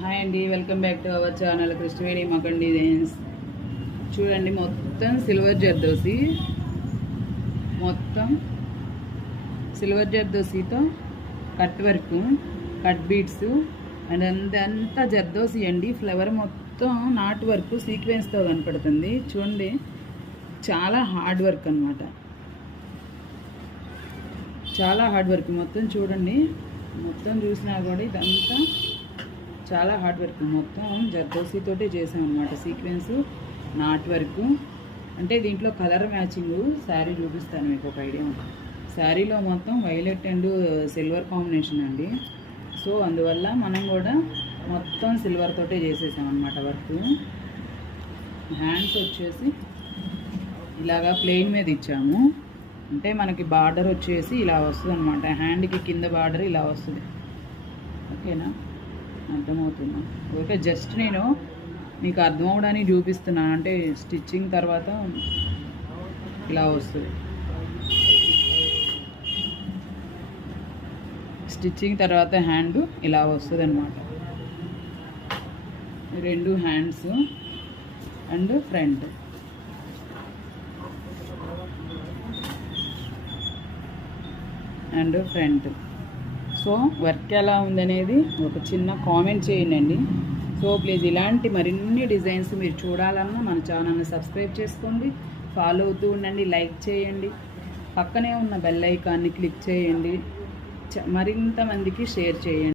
Hi అండి, welcome back to our channel Krishnaveni మకన్ designs. చూడండి, మొత్తం సిల్వర్ జర్దోసి, మొత్తం సిల్వర్ జర్దోసితో cut work, cut beads and అంతా జర్దోసి అండి. ఫ్లవర్ మొత్తం నాట్ వర్క్ సీక్వెన్స్తో కనపడుతుంది. చూడండి, చాలా హార్డ్ వర్క్ అనమాట, చాలా హార్డ్ వర్క్. మొత్తం చూడండి, మొత్తం చూసినా కూడా ఇదంతా చాలా హార్డ్ వర్క్. మొత్తం జర్దోసితోటి చేసాం అనమాట. Sequence, not work. అంటే దీంట్లో కలర్ మ్యాచింగ్ శారీ చూపిస్తాను మీకు, ఒక ఐడియా ఉంటుంది. శారీలో మొత్తం వైలెట్ అండ్ సిల్వర్ కాంబినేషన్ అండి. సో అందువల్ల మనం కూడా మొత్తం సిల్వర్ తోటే చేసేసాం అనమాట వర్క్. హ్యాండ్స్ వచ్చేసి ఇలాగా ప్లెయిన్ మీద ఇచ్చాము. అంటే మనకి బార్డర్ వచ్చేసి ఇలా వస్తుంది అనమాట. హ్యాండ్కి కింద బార్డర్ ఇలా వస్తుంది. ఓకేనా, అర్థమవుతుందా? ఓకే, జస్ట్ నేను మీకు అర్థం అవడానికి చూపిస్తున్నాను. అంటే స్టిచ్చింగ్ తర్వాత ఇలా వస్తుంది. స్టిచ్చింగ్ తర్వాత హ్యాండ్ ఇలా వస్తుంది అనమాట. రెండు hands and front. And front. So work ఎలా ఉందనేది ఒక చిన్న కామెంట్ చేయండి. సో ప్లీజ్ ఇలాంటి మరిన్ని డిజైన్స్ మీరు చూడాలన్నా మన ఛానల్ని సబ్స్క్రైబ్ చేసుకోండి, ఫాలో అవుతూ ఉండండి, లైక్ చేయండి, పక్కనే ఉన్న బెల్ ఐకాన్ని క్లిక్ చేయండి, మరింత మందికి షేర్ చేయండి.